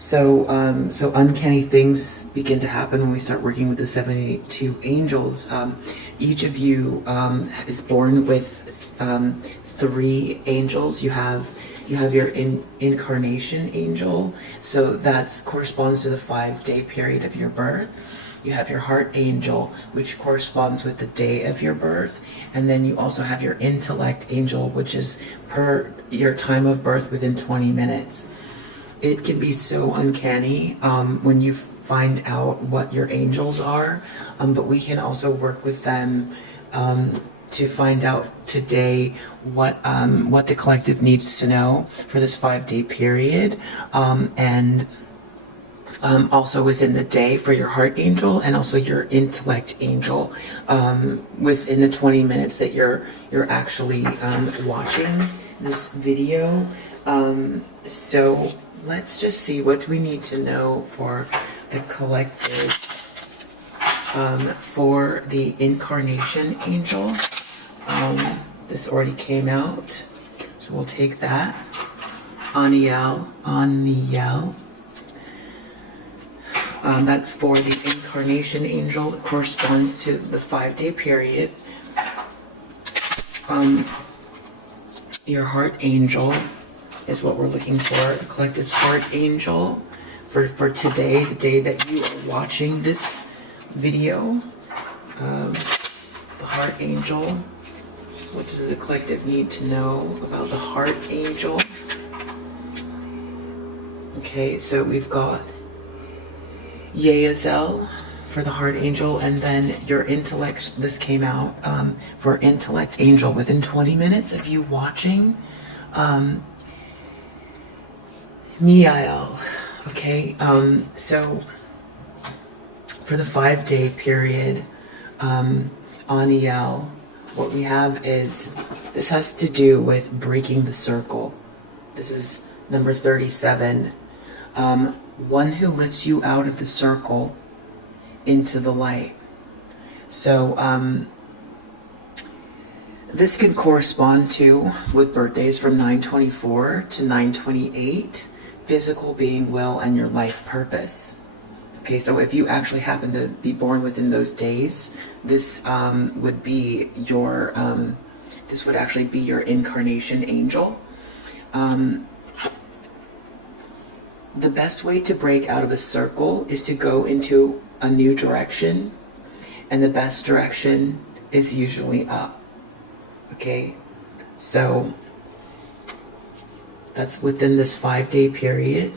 So uncanny things begin to happen when we start working with the 72 angels. Each of you is born with 3 angels. You have your incarnation angel, so that corresponds to the 5-day period of your birth. You have your heart angel, which corresponds with the day of your birth, and then you also have your intellect angel, which is per your time of birth within 20 minutes. It can be so uncanny when you find out what your angels are, but we can also work with them to find out today what the collective needs to know for this 5-day period, and also within the day for your heart angel and also your intellect angel within the 20 minutes that you're actually watching this video. So let's just see what we need to know for the collective for the incarnation angel. This already came out, so we'll take that. Aniel. That's for the incarnation angel. It corresponds to the 5-day period. Your heart angel is what we're looking for. The collective's heart angel for today, the day that you are watching this video. The heart angel. What does the collective need to know about the heart angel? Okay, so we've got Yazel for the heart angel, and then your intellect. This came out for intellect angel within 20 minutes of you watching. Miael. Okay, so for the 5-day period, Aniel, what we have is, this has to do with breaking the circle. This is number 37. One who lifts you out of the circle into the light. So this could correspond to, with birthdays from 9/24 to 9/28, physical being, will, and your life purpose. Okay, so if you actually happen to be born within those days, this would be your this would actually be your incarnation angel. The best way to break out of a circle is to go into a new direction, and the best direction is usually up. Okay, so that's within this 5-day period.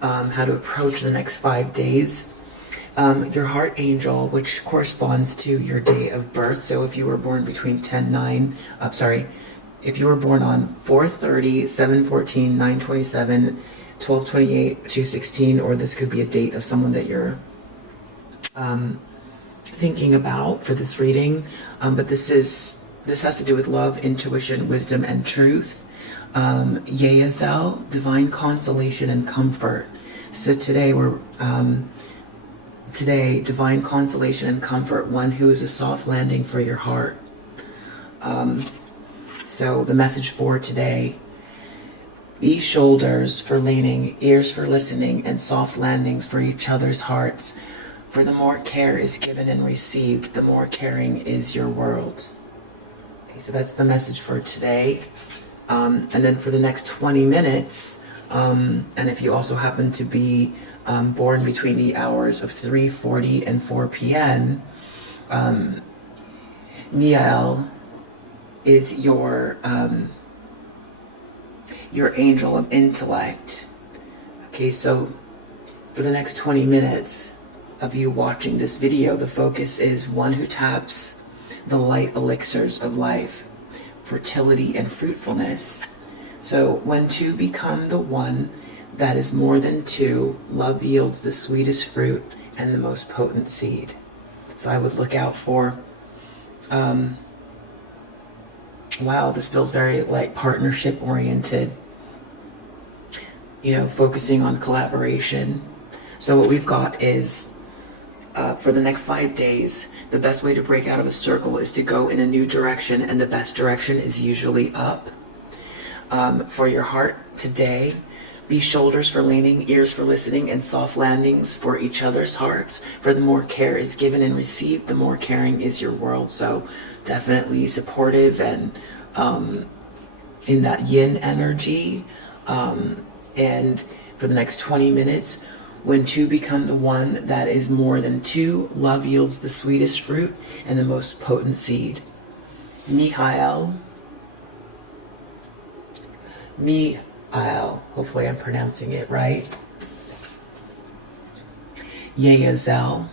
How to approach the next 5 days. Your heart angel, which corresponds to your day of birth. So if you were born between if you were born on 4/30, 7/14, 9/27, 12/28, 2/16, or this could be a date of someone that you're thinking about for this reading. But this has to do with love, intuition, wisdom, and truth. Yazel, divine consolation and comfort. So today divine consolation and comfort, one who is a soft landing for your heart. So the message for today: be shoulders for leaning, ears for listening, and soft landings for each other's hearts. For the more care is given and received, the more caring is your world. Okay, so that's the message for today. And then for the next 20 minutes, and if you also happen to be born between the hours of 3:40 and 4 p.m., Miael is your angel of intellect. Okay, so for the next 20 minutes of you watching this video, the focus is one who taps the light elixirs of life, fertility and fruitfulness. So when two become the one that is more than two, love yields the sweetest fruit and the most potent seed. So I would look out for, wow, this feels very like partnership oriented, focusing on collaboration. So what we've got is, for the next 5 days, the best way to break out of a circle is to go in a new direction, and the best direction is usually up. For your heart today, Be shoulders for leaning, ears for listening, and soft landings for each other's hearts. For the more care is given and received, the more caring is your world. So definitely supportive and in that yin energy. And for the next 20 minutes, when two become the one that is more than two, love yields the sweetest fruit and the most potent seed. Mihail, hopefully I'm pronouncing it right. Yeyazel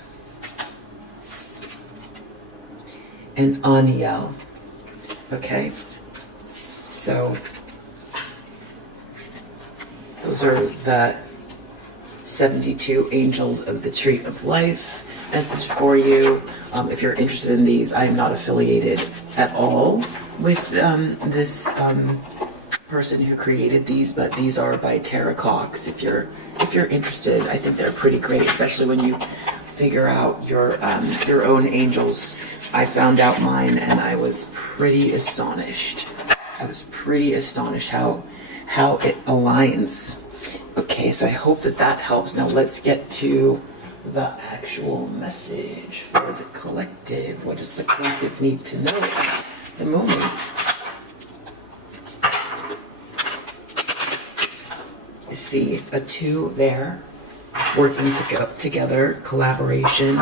and Aniel. Okay, so those are the 72 angels of the tree of life message for you. If you're interested in these, I am not affiliated at all with this person who created these, but these are by Tara Cox. If you're interested, I think they're pretty great, especially when you figure out your own angels. I found out mine, and I was pretty astonished. I was pretty astonished how it aligns. Okay, so I hope that helps. Now let's get to the actual message for the collective. What does the collective need to know at the moment? I see a 2 there, working together, collaboration.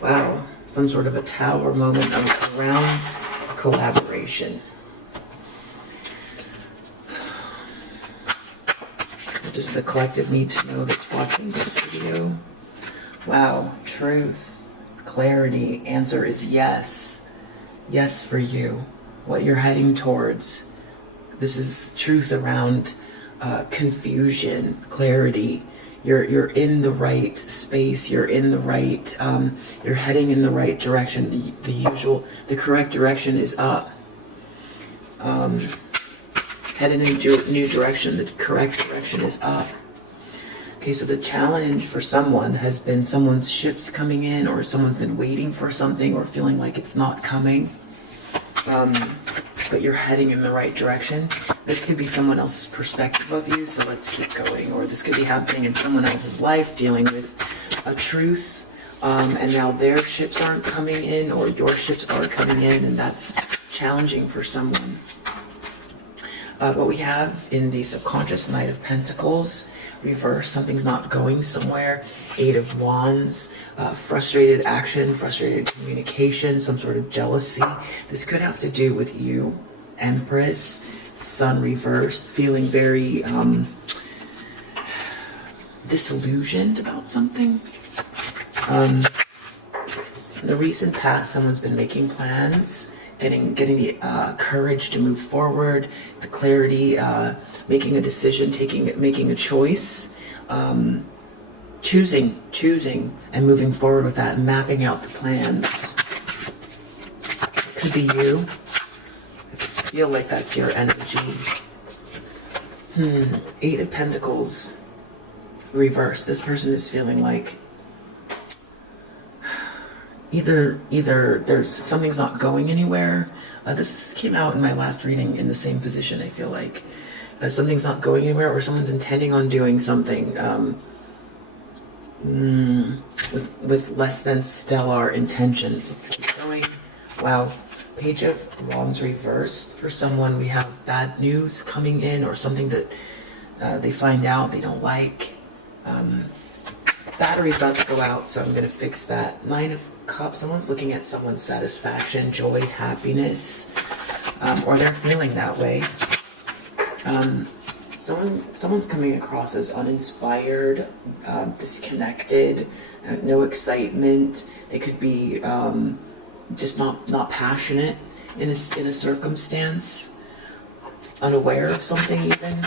Wow, some sort of a tower moment around collaboration. What does the collective need to know that's watching this video? Wow, truth, clarity. Answer is yes. Yes for you. What you're heading towards. This is truth around confusion, clarity. You're in the right space. You're in the right. You're heading in the right direction. The correct direction is up. Head in a new direction. The correct direction is up. Okay, so the challenge for someone has been someone's ship's coming in, or someone's been waiting for something, or feeling like it's not coming. But you're heading in the right direction. This could be someone else's perspective of you, so let's keep going. Or this could be happening in someone else's life, dealing with a truth, and now their ships aren't coming in, or your ships are coming in, and that's challenging for someone. What we have in the subconscious Knight of Pentacles, reverse, something's not going somewhere. 8 of Wands, frustrated action, frustrated communication, some sort of jealousy. This could have to do with you. Empress, Sun reversed, feeling very disillusioned about something. In the recent past, someone's been making plans, getting the courage to move forward, the clarity, making a decision, making a choice, choosing and moving forward with that, and mapping out the plans. Could be you. I feel like that's your energy. 8 of Pentacles reverse. This person is feeling like either there's something's not going anywhere. This came out in my last reading in the same position. I feel like something's not going anywhere, or someone's intending on doing something with less than stellar intentions. Let's keep going. Wow, Page of Wands reversed. For someone, we have bad news coming in, or something that they find out they don't like. Battery's about to go out, so I'm going to fix that. 9 of Cups. Someone's looking at someone's satisfaction, joy, happiness, or they're feeling that way. Someone's coming across as uninspired, disconnected, no excitement. They could be just not passionate in a circumstance, unaware of something even.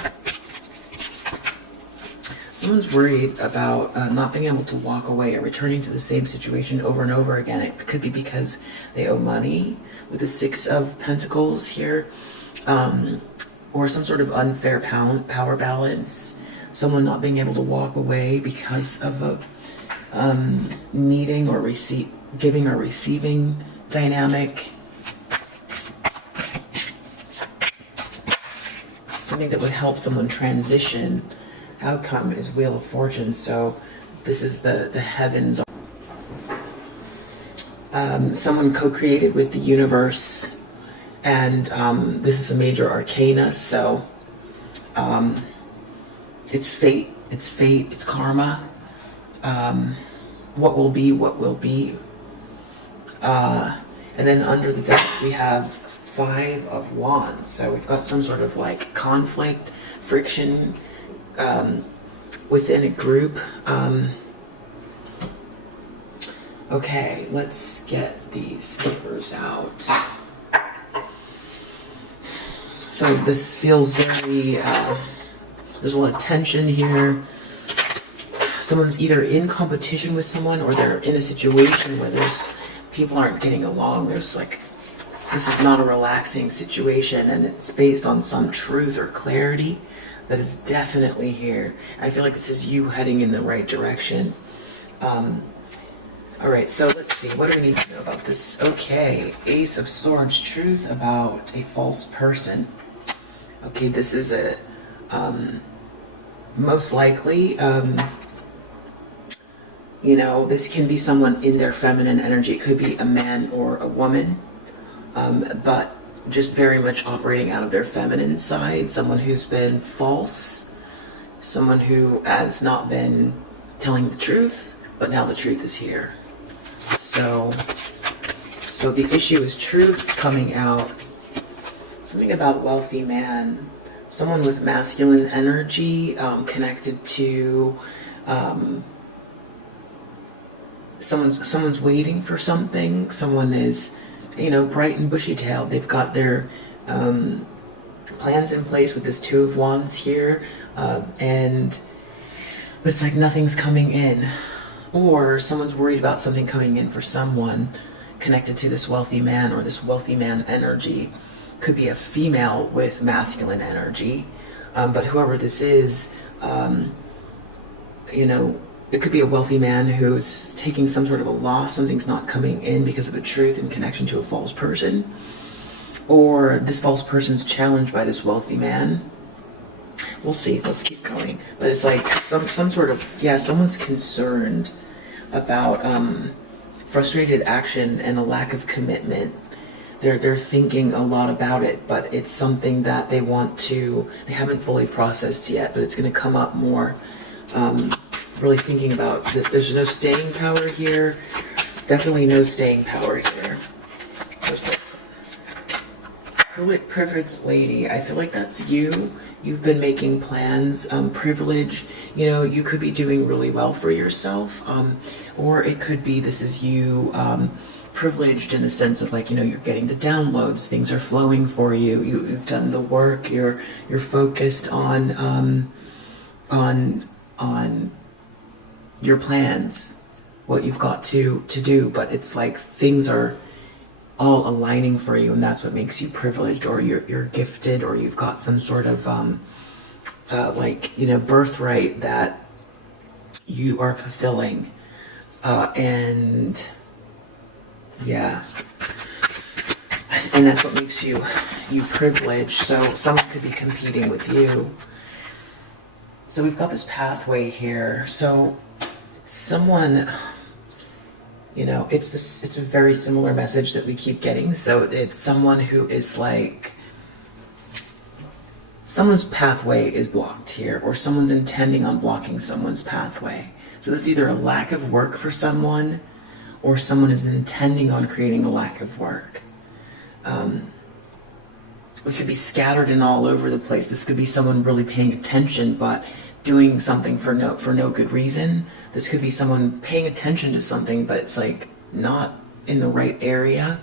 Someone's worried about not being able to walk away or returning to the same situation over and over again. It could be because they owe money with the 6 of Pentacles here, or some sort of unfair power balance. Someone not being able to walk away because of a needing or giving or receiving dynamic. something that would help someone transition. Outcome is Wheel of Fortune, so this is the heavens. Someone co-created with the universe, and this is a major arcana, so it's fate, it's karma. What will be, what will be. And then under the deck we have 5 of Wands, so we've got some sort of like conflict, friction within a group. Okay, let's get the slippers out. So this feels very, there's a lot of tension here. Someone's either in competition with someone, or they're in a situation where people aren't getting along. There's like, this is not a relaxing situation, and it's based on some truth or clarity that is definitely here. I feel like this is you heading in the right direction. All right, so let's see. What do we need to know about this? Okay, Ace of Swords, truth about a false person. Okay, this is a, most likely, you know, this can be someone in their feminine energy. It could be a man or a woman, but just very much operating out of their feminine side. Someone who's been false, someone who has not been telling the truth, but now the truth is here. So the issue is truth coming out. Something about wealthy man, someone with masculine energy, connected to someone's waiting for something. Someone is, you know, bright and bushy-tailed. They've got their plans in place with this 2 of Wands here, but it's like nothing's coming in. Or someone's worried about something coming in for someone connected to this wealthy man, or this wealthy man energy. Could be a female with masculine energy, but whoever this is, you know, it could be a wealthy man who's taking some sort of a loss. Something's not coming in because of a truth in connection to a false person. Or this false person's challenged by this wealthy man. We'll see. Let's keep going. But it's like some sort of, yeah, someone's concerned about frustrated action and a lack of commitment. They're thinking a lot about it, but it's something that they haven't fully processed yet, but it's going to come up more. Really thinking about this. There's no staying power here. Definitely no staying power here. So privileged lady, I feel like that's you. You've been making plans, privileged, you know, you could be doing really well for yourself, or it could be this is you, privileged in the sense of like, you know, you're getting the downloads, things are flowing for you, you've done the work, you're focused on your plans, what you've got to do, but it's like things are all aligning for you, and that's what makes you privileged, or you're gifted, or you've got some sort of like, you know, birthright that you are fulfilling, and yeah, and that's what makes you privileged. So someone could be competing with you. So we've got this pathway here. So someone, you know, it's a very similar message that we keep getting. So it's someone who is like, someone's pathway is blocked here, or someone's intending on blocking someone's pathway. So this is either a lack of work for someone, or someone is intending on creating a lack of work. This could be scattered and all over the place. This could be someone really paying attention, but doing something for no good reason. This could be someone paying attention to something, but it's like not in the right area.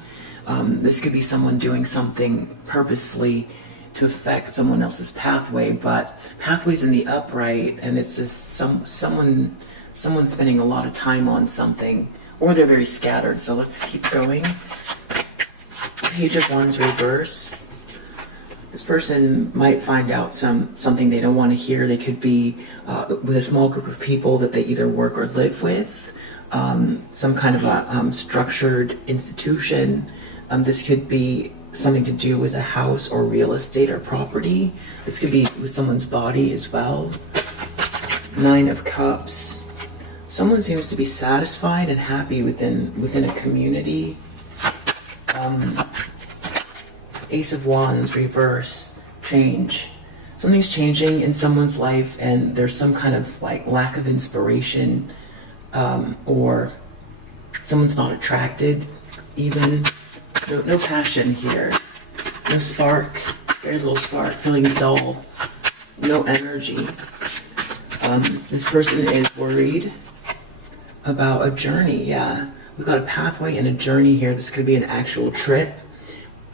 This could be someone doing something purposely to affect someone else's pathway, but pathway's in the upright, and it's just someone spending a lot of time on something, or they're very scattered. So let's keep going. Page of Wands reverse. This person might find out something they don't want to hear. They could be with a small group of people that they either work or live with, some kind of a structured institution. This could be something to do with a house or real estate or property. This could be with someone's body as well. 9 of Cups. Someone seems to be satisfied and happy within a community. Ace of Wands, reverse, change. Something's changing in someone's life, and there's some kind of like lack of inspiration, or someone's not attracted even. No passion here. No spark. Very little spark. Feeling dull. No energy. This person is worried about a journey. Yeah, we've got a pathway and a journey here. This could be an actual trip.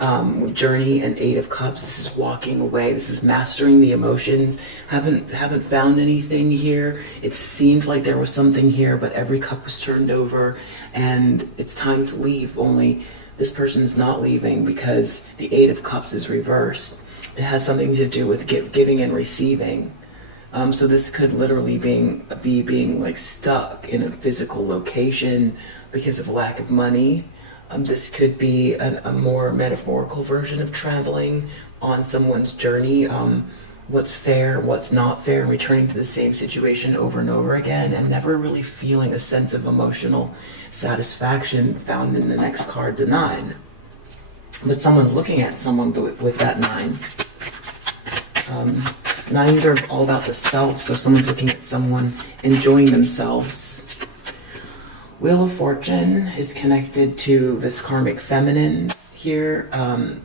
With journey and 8 of Cups, this is walking away. This is mastering the emotions. Haven't found anything here. It seemed like there was something here, but every cup was turned over, and it's time to leave. Only this person's not leaving because the 8 of Cups is reversed. It has something to do with giving and receiving. So this could literally be being like stuck in a physical location because of lack of money. This could be a more metaphorical version of traveling on someone's journey. What's fair, what's not fair, and returning to the same situation over and over again, and never really feeling a sense of emotional satisfaction found in the next card, the 9. But someone's looking at someone with that 9. 9s are all about the self, so someone's looking at someone enjoying themselves. Wheel of Fortune is connected to this karmic feminine here.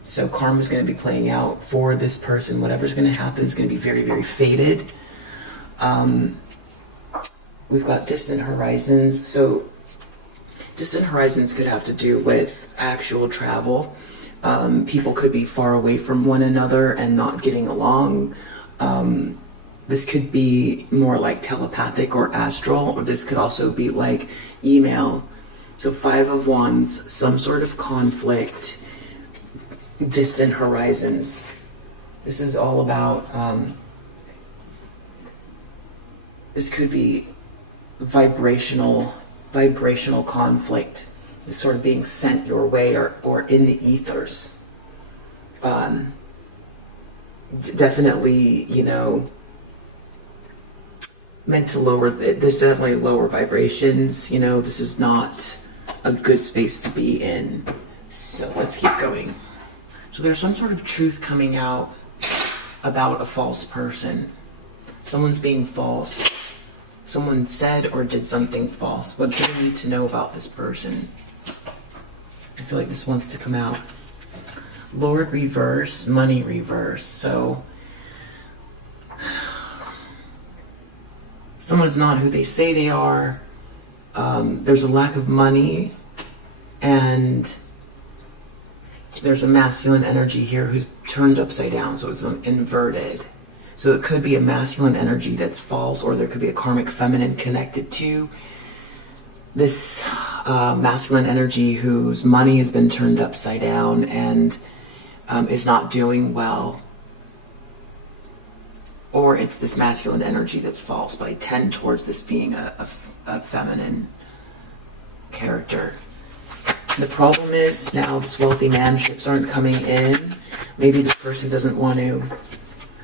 So karma is going to be playing out for this person. Whatever's going to happen is going to be very, very fated. We've got distant horizons. So distant horizons could have to do with actual travel. People could be far away from one another and not getting along. This could be more like telepathic or astral, or this could also be like email. So 5 of Wands, some sort of conflict, distant horizons. This is all about, this could be vibrational conflict. It's sort of being sent your way or in the ethers. Definitely, you know, meant to lower, this definitely lower vibrations. You know, this is not a good space to be in. So let's keep going. So there's some sort of truth coming out about a false person. Someone's being false. Someone said or did something false. What do we need to know about this person? I feel like this wants to come out. Lord reverse, money reverse. So someone's not who they say they are. There's a lack of money, and there's a masculine energy here who's turned upside down, so it's inverted. So it could be a masculine energy that's false, or there could be a karmic feminine connected to this masculine energy whose money has been turned upside down and is not doing well. Or it's this masculine energy that's false, but I tend towards this being a feminine character. The problem is now this wealthy man, ships aren't coming in. Maybe this person doesn't want to,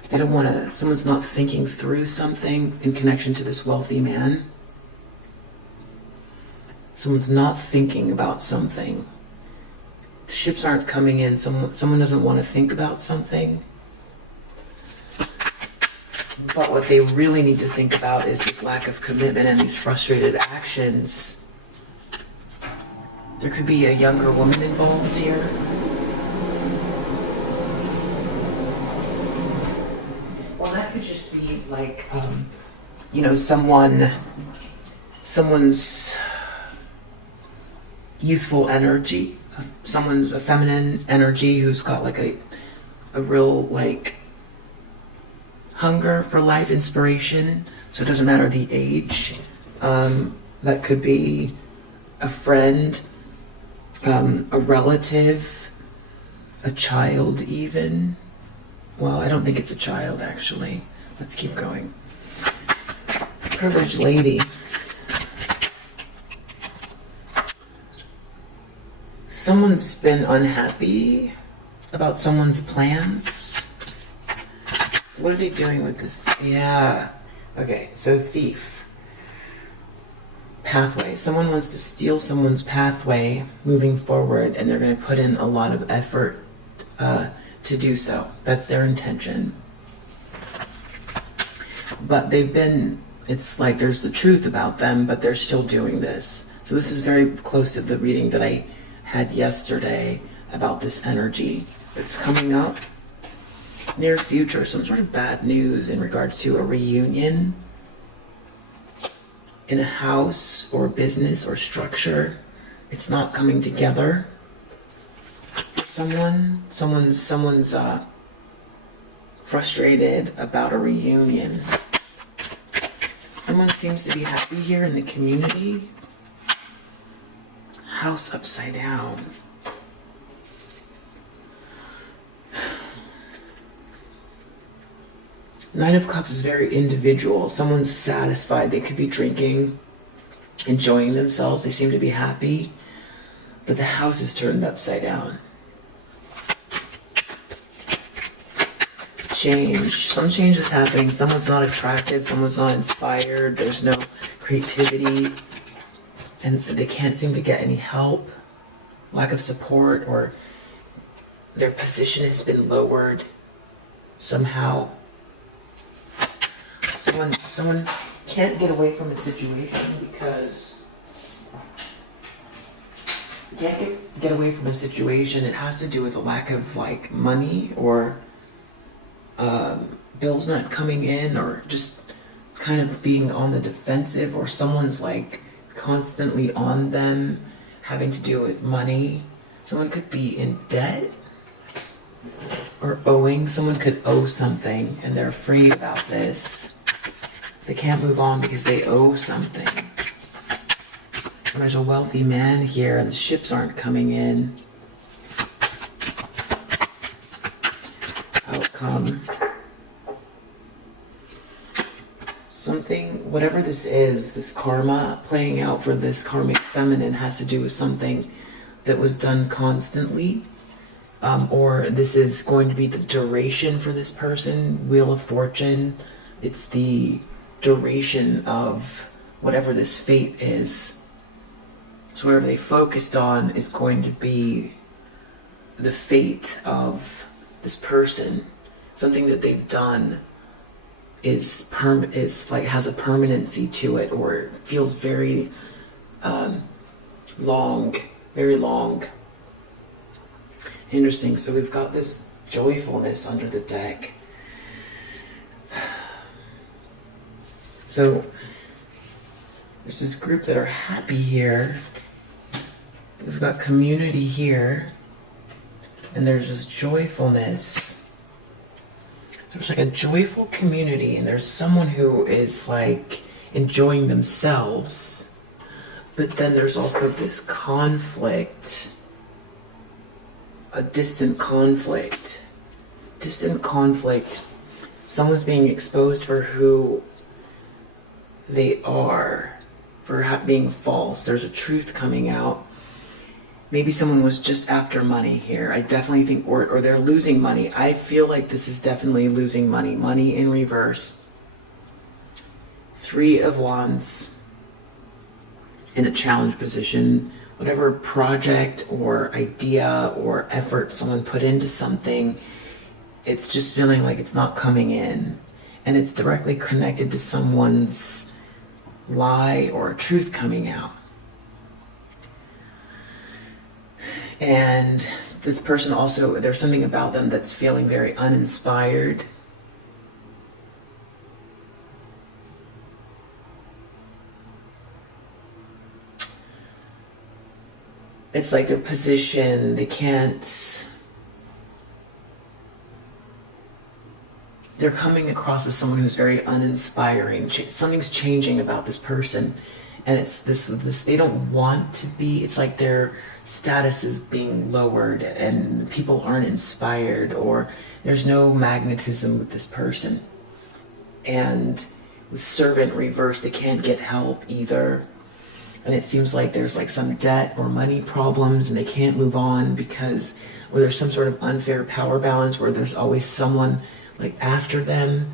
they don't want to, someone's not thinking through something in connection to this wealthy man. Someone's not thinking about something. Ships aren't coming in. Someone doesn't want to think about something. But what they really need to think about is this lack of commitment and these frustrated actions. There could be a younger woman involved here. Well, that could just be like, you know, someone's youthful energy. Someone's a feminine energy who's got like a real like hunger for life, inspiration. So it doesn't matter the age. That could be a friend, a relative, a child even. Well, I don't think it's a child actually. Let's keep going. Privileged lady. Someone's been unhappy about someone's plans. What are they doing with this? Yeah. Okay, so thief. Pathway. Someone wants to steal someone's pathway moving forward, and they're going to put in a lot of effort to do so. That's their intention. But it's like there's the truth about them, but they're still doing this. So this is very close to the reading that I had yesterday about this energy that's coming up. Near future, some sort of bad news in regards to a reunion in a house or business or structure. It's not coming together. Someone's frustrated about a reunion. Someone seems to be happy here in the community. House upside down. Nine of Cups is very individual. Someone's satisfied. They could be drinking, enjoying themselves. They seem to be happy. But the house is turned upside down. Change. Some change is happening. Someone's not attracted. Someone's not inspired. There's no creativity. And they can't seem to get any help. Lack of support, or their position has been lowered somehow. Someone can't get away from a situation because you can't get away from a situation. It has to do with a lack of like money, or bills not coming in, or just kind of being on the defensive, or someone's like constantly on them, having to do with money. Someone could be in debt or owing. Someone could owe something and they're afraid about this. They can't move on because they owe something. And there's a wealthy man here and the ships aren't coming in. Outcome. Something, whatever this is, this karma playing out for this karmic feminine has to do with something that was done constantly. Or this is going to be the duration for this person. Wheel of Fortune. It's the duration of whatever this fate is. So whatever they focused on is going to be the fate of this person. Something that they've done is like has a permanency to it, or feels very long, very long. Interesting. So we've got this joyfulness under the deck. So there's this group that are happy here. We've got community here. And there's this joyfulness. So it's like a joyful community, and there's someone who is like enjoying themselves. But then there's also this conflict. A distant conflict. Distant conflict. Someone's being exposed for who they are, for being false. There's a truth coming out. Maybe someone was just after money here. I definitely think, or they're losing money. I feel like this is definitely losing money. Money in reverse. 3 of Wands in a challenge position. Whatever project or idea or effort someone put into something, it's just feeling like it's not coming in. And it's directly connected to someone's lie or truth coming out. And this person also, there's something about them that's feeling very uninspired. It's like their position, they can't, they're coming across as someone who's very uninspiring. Something's changing about this person. And it's this, they don't want to be, it's like their status is being lowered and people aren't inspired, or there's no magnetism with this person. And with servant reverse, they can't get help either. And it seems like there's like some debt or money problems and they can't move on because or there's some sort of unfair power balance where there's always someone like after them.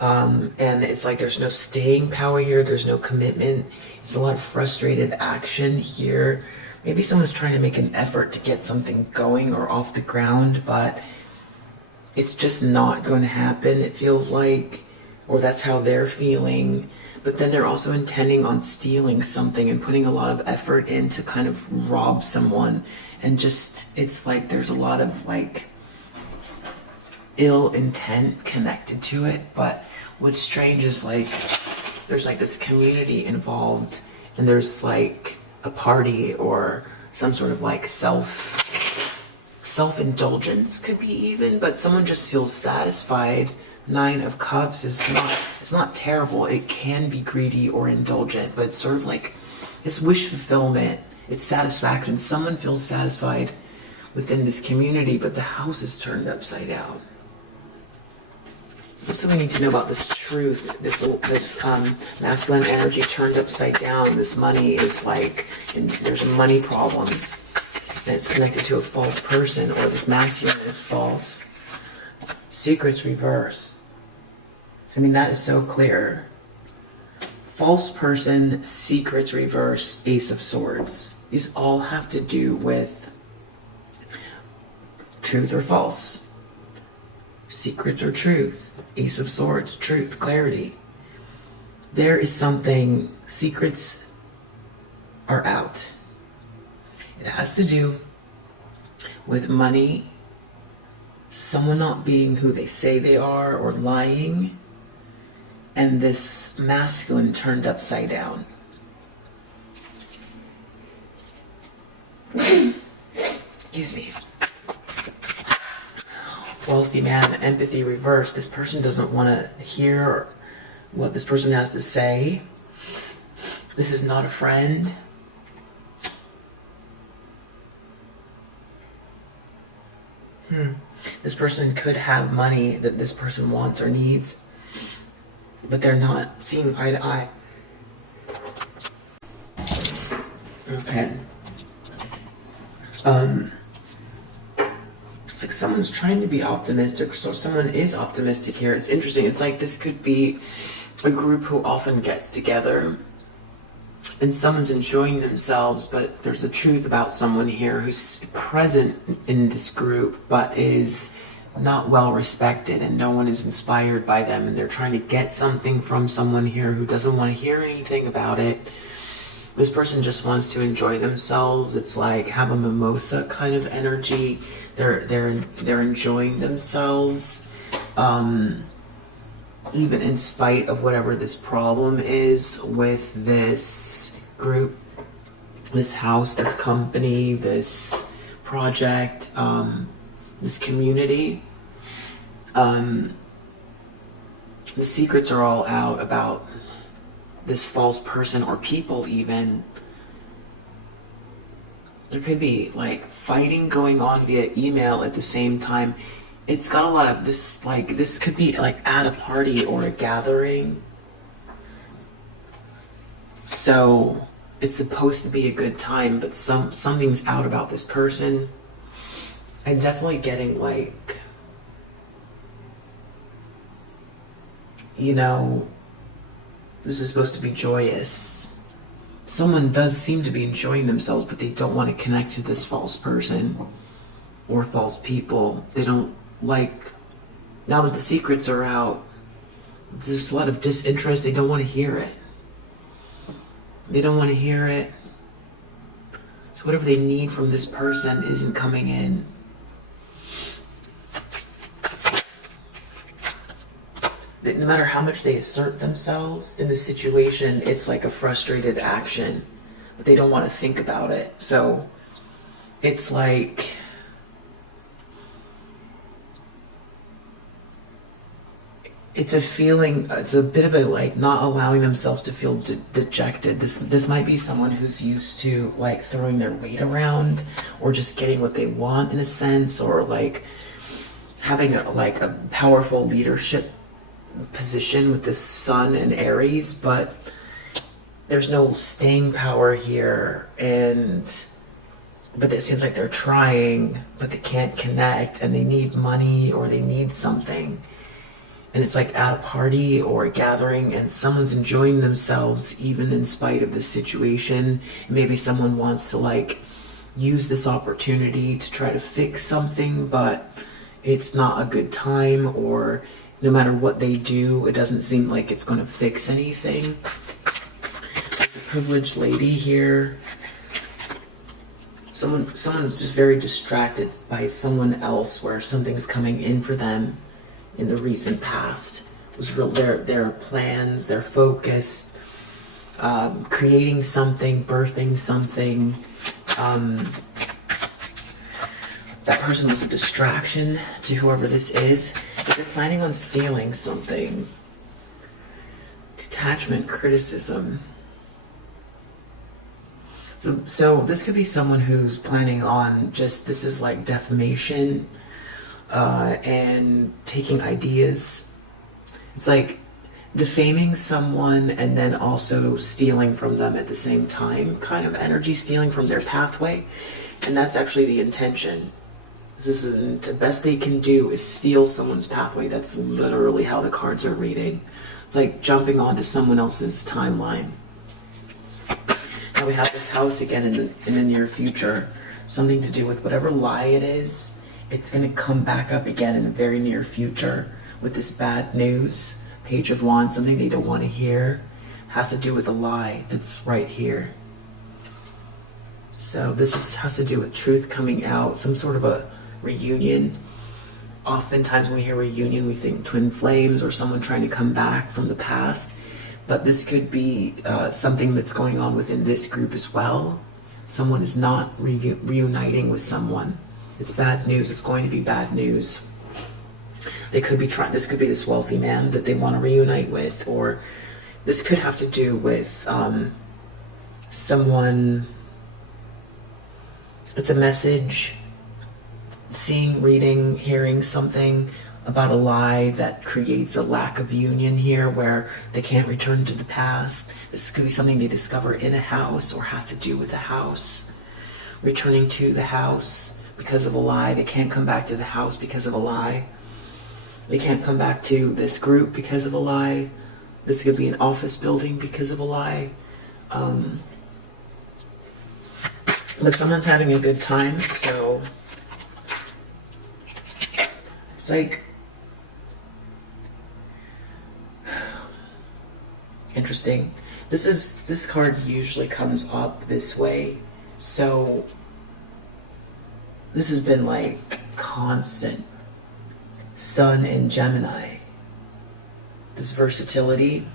And it's like there's no staying power here, there's no commitment. It's a lot of frustrated action here. Maybe someone's trying to make an effort to get something going or off the ground, but it's just not going to happen, it feels like, or that's how they're feeling. But then they're also intending on stealing something and putting a lot of effort in to kind of rob someone. And just, it's like there's a lot of like ill intent connected to it. But what's strange is like there's like this community involved, and there's like a party or some sort of like self-indulgence could be even, but someone just feels satisfied. 9 of Cups is it's not terrible. It can be greedy or indulgent, but it's sort of like it's wish fulfillment, it's satisfaction. Someone feels satisfied within this community, but the house is turned upside down. So we need to know about this truth, this masculine energy turned upside down. This money is like, and there's money problems, and it's connected to a false person, or this masculine is false. Secrets reversed. I mean, that is so clear. False person, secrets reversed, Ace of Swords. These all have to do with truth or false. Secrets or truth. Ace of Swords, truth, clarity. There is something, secrets are out. It has to do with money, someone not being who they say they are or lying, and this masculine turned upside down. Excuse me. Wealthy man, empathy reversed. This person doesn't want to hear what this person has to say. This is not a friend. This person could have money that this person wants or needs, but they're not seeing eye to eye. Okay. It's like someone's trying to be optimistic, so someone is optimistic here. It's interesting. It's like this could be a group who often gets together and someone's enjoying themselves, but there's a truth about someone here who's present in this group but is not well respected, and no one is inspired by them, and they're trying to get something from someone here who doesn't want to hear anything about it. This person just wants to enjoy themselves. It's like have a mimosa kind of energy. They're enjoying themselves, even in spite of whatever this problem is with this group, this house, this company, this project, this community. The secrets are all out about this false person or people even. There could be like fighting going on via email at the same time. It's got a lot of this, like this could be like at a party or a gathering. So it's supposed to be a good time, but something's out about this person. I'm definitely getting like, you know, this is supposed to be joyous. Someone does seem to be enjoying themselves, but they don't want to connect to this false person or false people. They don't like, now that the secrets are out, there's a lot of disinterest. They don't want to hear it. They don't want to hear it. So whatever they need from this person isn't coming in. No matter how much they assert themselves in the situation, it's like a frustrated action, but they don't want to think about it. So it's like, it's a feeling, it's a bit of a like not allowing themselves to feel dejected. This might be someone who's used to like throwing their weight around or just getting what they want in a sense, or like having a powerful leadership position with the Sun and Aries, but there's no staying power here, and but it seems like they're trying, but they can't connect, and they need money or they need something. And it's like at a party or a gathering, and someone's enjoying themselves even in spite of the situation. Maybe someone wants to like use this opportunity to try to fix something, but it's not a good time, or no matter what they do, it doesn't seem like it's going to fix anything. There's a privileged lady here. Someone's just very distracted by someone else, where something's coming in for them in the recent past. It was real, their plans, their focus, creating something, birthing something. That person was a distraction to whoever this is. If they're planning on stealing something, detachment, criticism. So this could be someone who's planning on just, this is like defamation, and taking ideas. It's like defaming someone and then also stealing from them at the same time, kind of energy, stealing from their pathway. And that's actually the intention. This is the best they can do is steal someone's pathway. That's literally how the cards are reading. It's like jumping onto someone else's timeline. Now we have this house again in the near future. Something to do with whatever lie it is. It's going to come back up again in the very near future with this bad news. Page of Wands, something they don't want to hear. Has to do with a lie that's right here. So this has to do with truth coming out, some sort of a reunion. Oftentimes when we hear reunion, we think twin flames or someone trying to come back from the past. But this could be something that's going on within this group as well. Someone is not reuniting with someone. It's bad news. It's going to be bad news. They could be trying. This could be this wealthy man that they want to reunite with, or this could have to do with someone. It's a message. Seeing, reading, hearing something about a lie that creates a lack of union here, where they can't return to the past. This could be something they discover in a house or has to do with a house. Returning to the house because of a lie. They can't come back to the house because of a lie. They can't come back to this group because of a lie. This could be an office building because of a lie. But someone's having a good time, so it's like interesting. This card usually comes up this way, so this has been like constant. Sun in Gemini. This versatility.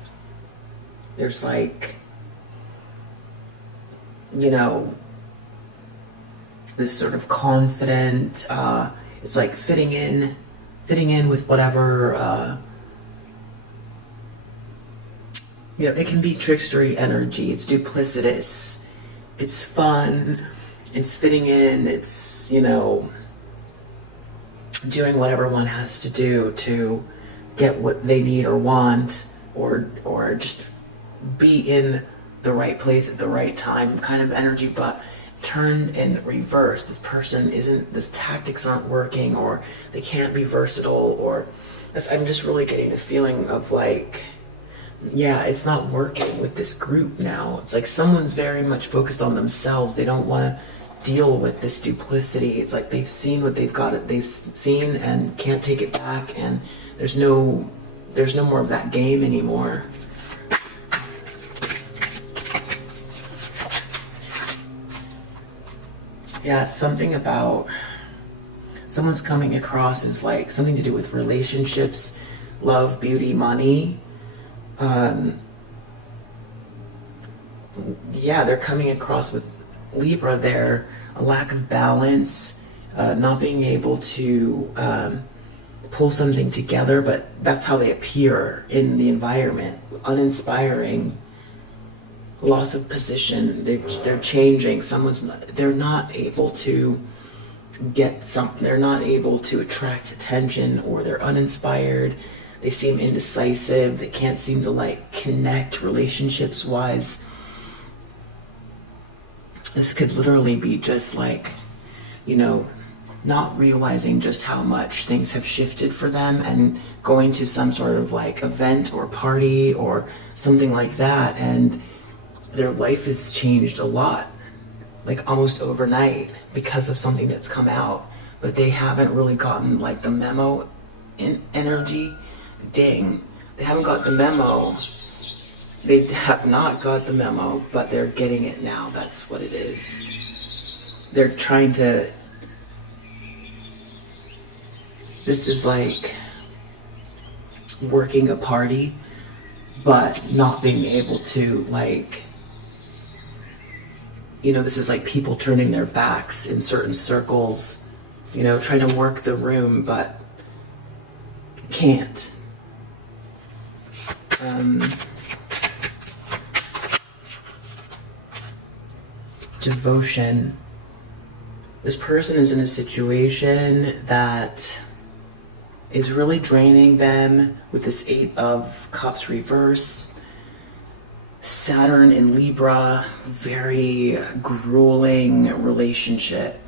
There's like, you know, this sort of confident, it's like fitting in with whatever, you know, it can be trickstery energy. It's duplicitous. It's fun. It's fitting in. It's, you know, doing whatever one has to do to get what they need or want, or just be in the right place at the right time kind of energy, but turn in reverse. This person isn't, this tactics aren't working, or they can't be versatile, or I'm just really getting the feeling of like, yeah, it's not working with this group now. It's like someone's very much focused on themselves. They don't want to deal with this duplicity. It's like they've seen what they've seen and can't take it back, and there's no more of that game anymore. Yeah, something about someone's coming across as like something to do with relationships, love, beauty, money. Yeah, they're coming across with Libra there, a lack of balance, not being able to pull something together, but that's how they appear in the environment. Uninspiring, loss of position, they're changing. They're not able to they're not able to attract attention, or they're uninspired. They seem indecisive. They can't seem to like connect relationships wise. this could literally be just like, you know, not realizing just how much things have shifted for them and going to some sort of like event or party or something like that, and their life has changed a lot, like almost overnight, because of something that's come out, but they haven't really gotten like the memo in energy. Dang, they haven't got the memo. They have not got the memo, but they're getting it now. That's what it is. They're trying to, this is like working a party, but not being able to, like, you know, this is like people turning their backs in certain circles, you know, trying to work the room, but can't. Devotion. This person is in a situation that is really draining them with this 8 of Cups reverse. Saturn in Libra, very grueling relationship.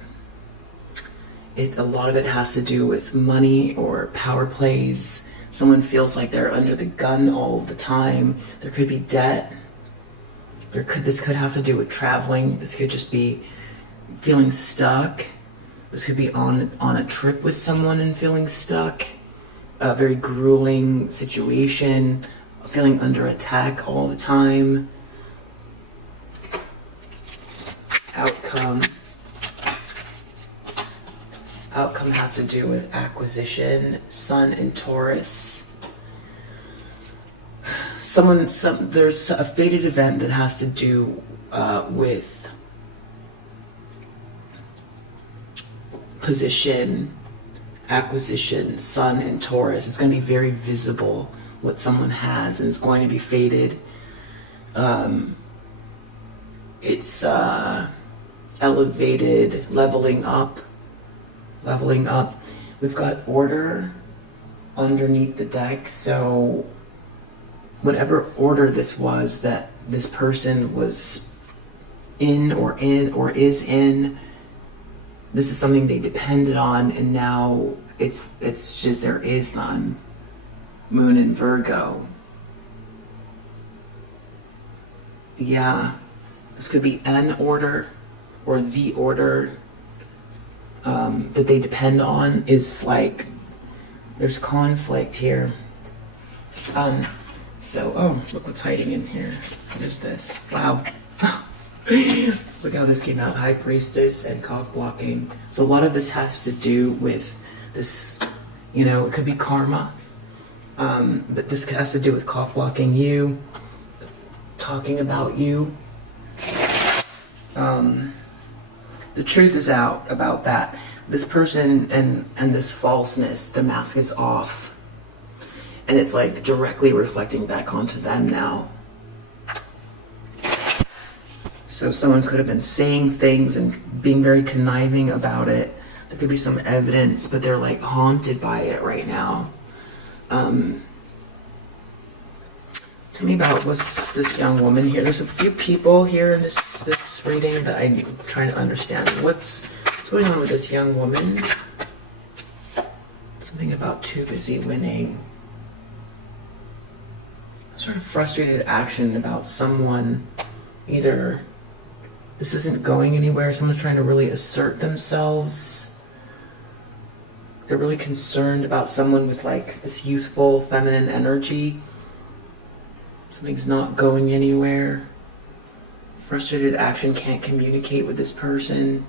A lot of it has to do with money or power plays. Someone feels like they're under the gun all the time. There could be debt. This could have to do with traveling. This could just be feeling stuck. This could be on a trip with someone and feeling stuck. A very grueling situation. Feeling under attack all the time. Outcome. Outcome has to do with acquisition. Sun in Taurus. There's a fated event that has to do with position, acquisition, Sun in Taurus. It's going to be very visible what someone has, and it's going to be fated. It's elevated, leveling up. We've got order underneath the deck, so whatever order this was that this person was in or is in, this is something they depended on, and now it's just there is none. Moon in Virgo. Yeah, this could be an order or the order that they depend on is like, there's conflict here. Oh, look what's hiding in here. What is this? Wow. Look how this came out. High Priestess and cock blocking. So a lot of this has to do with this, you know, it could be karma. But this has to do with cock blocking you, talking about you. The truth is out about that. This person and this falseness, the mask is off. And it's like directly reflecting back onto them now. So someone could have been saying things and being very conniving about it. There could be some evidence, but they're like haunted by it right now. Tell me about what's this young woman here. There's a few people here in this reading that I'm trying to understand. What's going on with this young woman? Something about too busy winning. Sort of frustrated action about someone. Either this isn't going anywhere, someone's trying to really assert themselves. They're really concerned about someone with like this youthful feminine energy. Something's not going anywhere. Frustrated action, can't communicate with this person.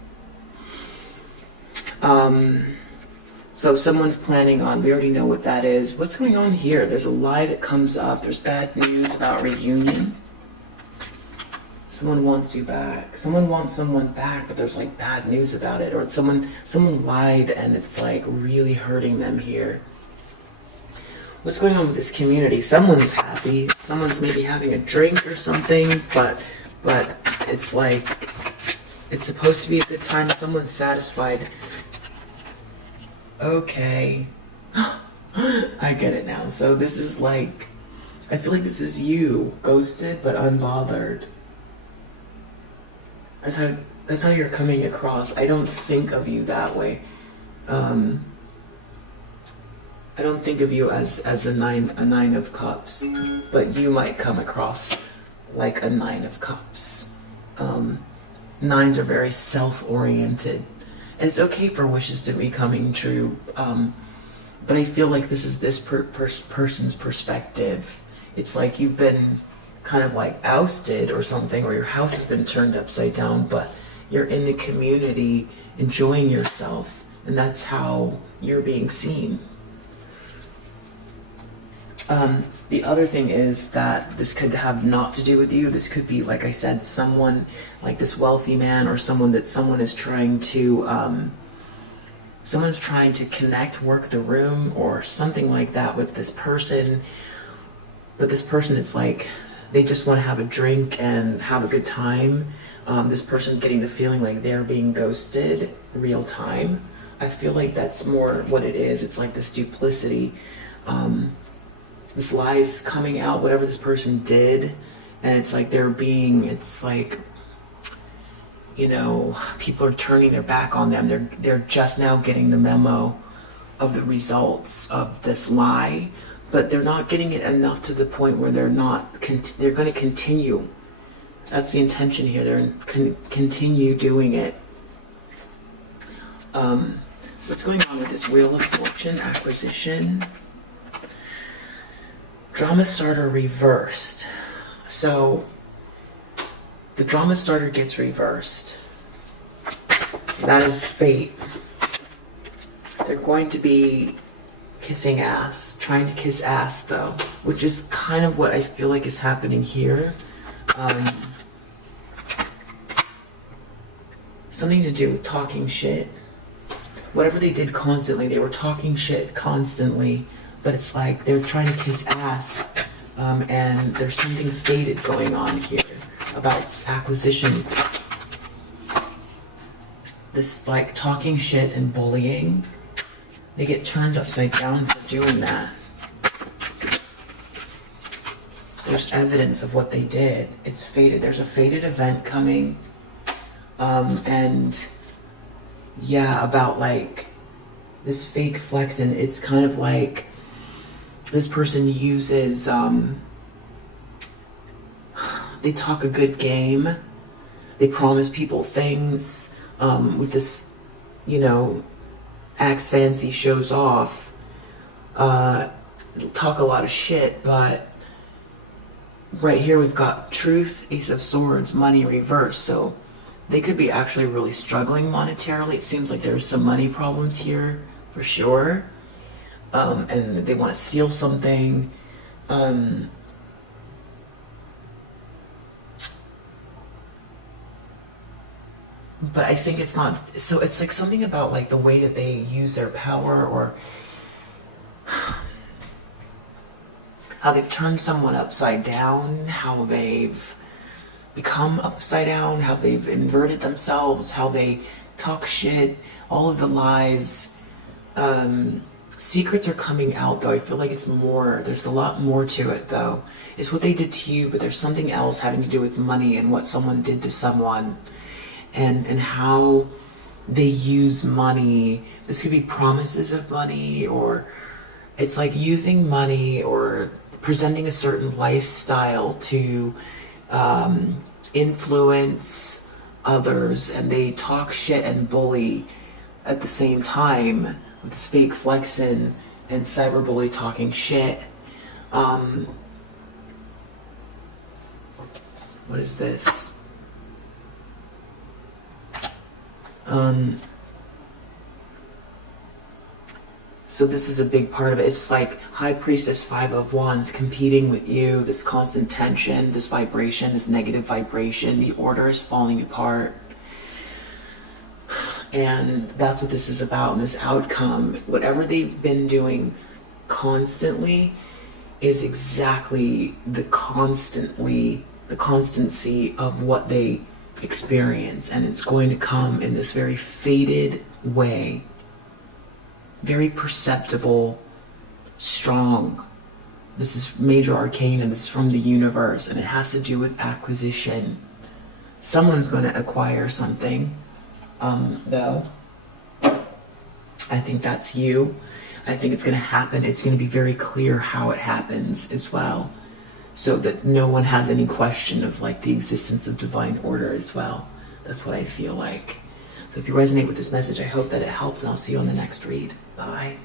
So someone's planning on, we already know what that is. What's going on here? There's a lie that comes up. There's bad news about reunion. Someone wants you back. Someone wants someone back, but there's like bad news about it. Or someone lied and it's like really hurting them here. What's going on with this community? Someone's happy. Someone's maybe having a drink or something, but it's like, it's supposed to be a good time. Someone's satisfied. Okay. I get it now. So this is like, I feel like this is you, ghosted but unbothered. That's how you're coming across. I don't think of you that way. I don't think of you as a nine of cups, but you might come across like a 9 of cups. Nines are very self-oriented, and it's okay for wishes to be coming true. But I feel like this is this person's perspective. It's like you've been kind of like ousted or something, or your house has been turned upside down, but you're in the community enjoying yourself, and that's how you're being seen. The other thing is that this could have not to do with you. This could be, like I said, someone like this wealthy man, or someone is trying to someone's trying to connect, work the room, or something like that with this person. But this person, it's like they just want to have a drink and have a good time. This person's getting the feeling like they're being ghosted real time. I feel like that's more what it is. It's like this duplicity. This lie is coming out, whatever this person did, and it's like it's like, you know, people are turning their back on them. They're just now getting the memo of the results of this lie, but they're not getting it enough to the point where they're going to continue. That's the intention here. They're continue doing it. What's going on with this Wheel of Fortune acquisition? Drama starter reversed. So the drama starter gets reversed. That is fate. They're going to be kissing ass, trying to kiss ass though, which is kind of what I feel like is happening here. Something to do with talking shit. Whatever they did constantly, they were talking shit constantly. But it's like they're trying to kiss ass, and there's something fated going on here about its acquisition. This like talking shit and bullying, they get turned upside down for doing that. There's evidence of what they did. It's fated. There's a fated event coming, and yeah, about like this fake flexing. It's kind of like this person uses, they talk a good game. They promise people things, with this, you know, acts fancy, shows off, talk a lot of shit, but right here we've got truth, Ace of Swords, money reverse. So they could be actually really struggling monetarily. It seems like there's some money problems here for sure. And they want to steal something. But I think it's not, so it's like something about like the way that they use their power, or how they've turned someone upside down, how they've become upside down, how they've inverted themselves, how they talk shit, all of the lies. Secrets are coming out though. I feel like it's more, there's a lot more to it though. It's what they did to you, but there's something else having to do with money and what someone did to someone, and how they use money. This could be promises of money, or it's like using money or presenting a certain lifestyle to influence others, and they talk shit and bully at the same time. With this fake flexing and cyberbully talking shit. What is this? So this is a big part of it. It's like High Priestess, 5 of Wands, competing with you, this constant tension, this vibration, this negative vibration. The order is falling apart. And that's what this is about, and this outcome, whatever they've been doing constantly, is exactly the constancy of what they experience. And it's going to come in this very fated way, very perceptible, strong. This is major arcana, this is from the universe, and it has to do with acquisition. Someone's going to acquire something, though. I think that's you. I think it's going to happen. It's going to be very clear how it happens as well, so that no one has any question of like the existence of divine order as well. That's what I feel like. So if you resonate with this message, I hope that it helps, and I'll see you on the next read. Bye.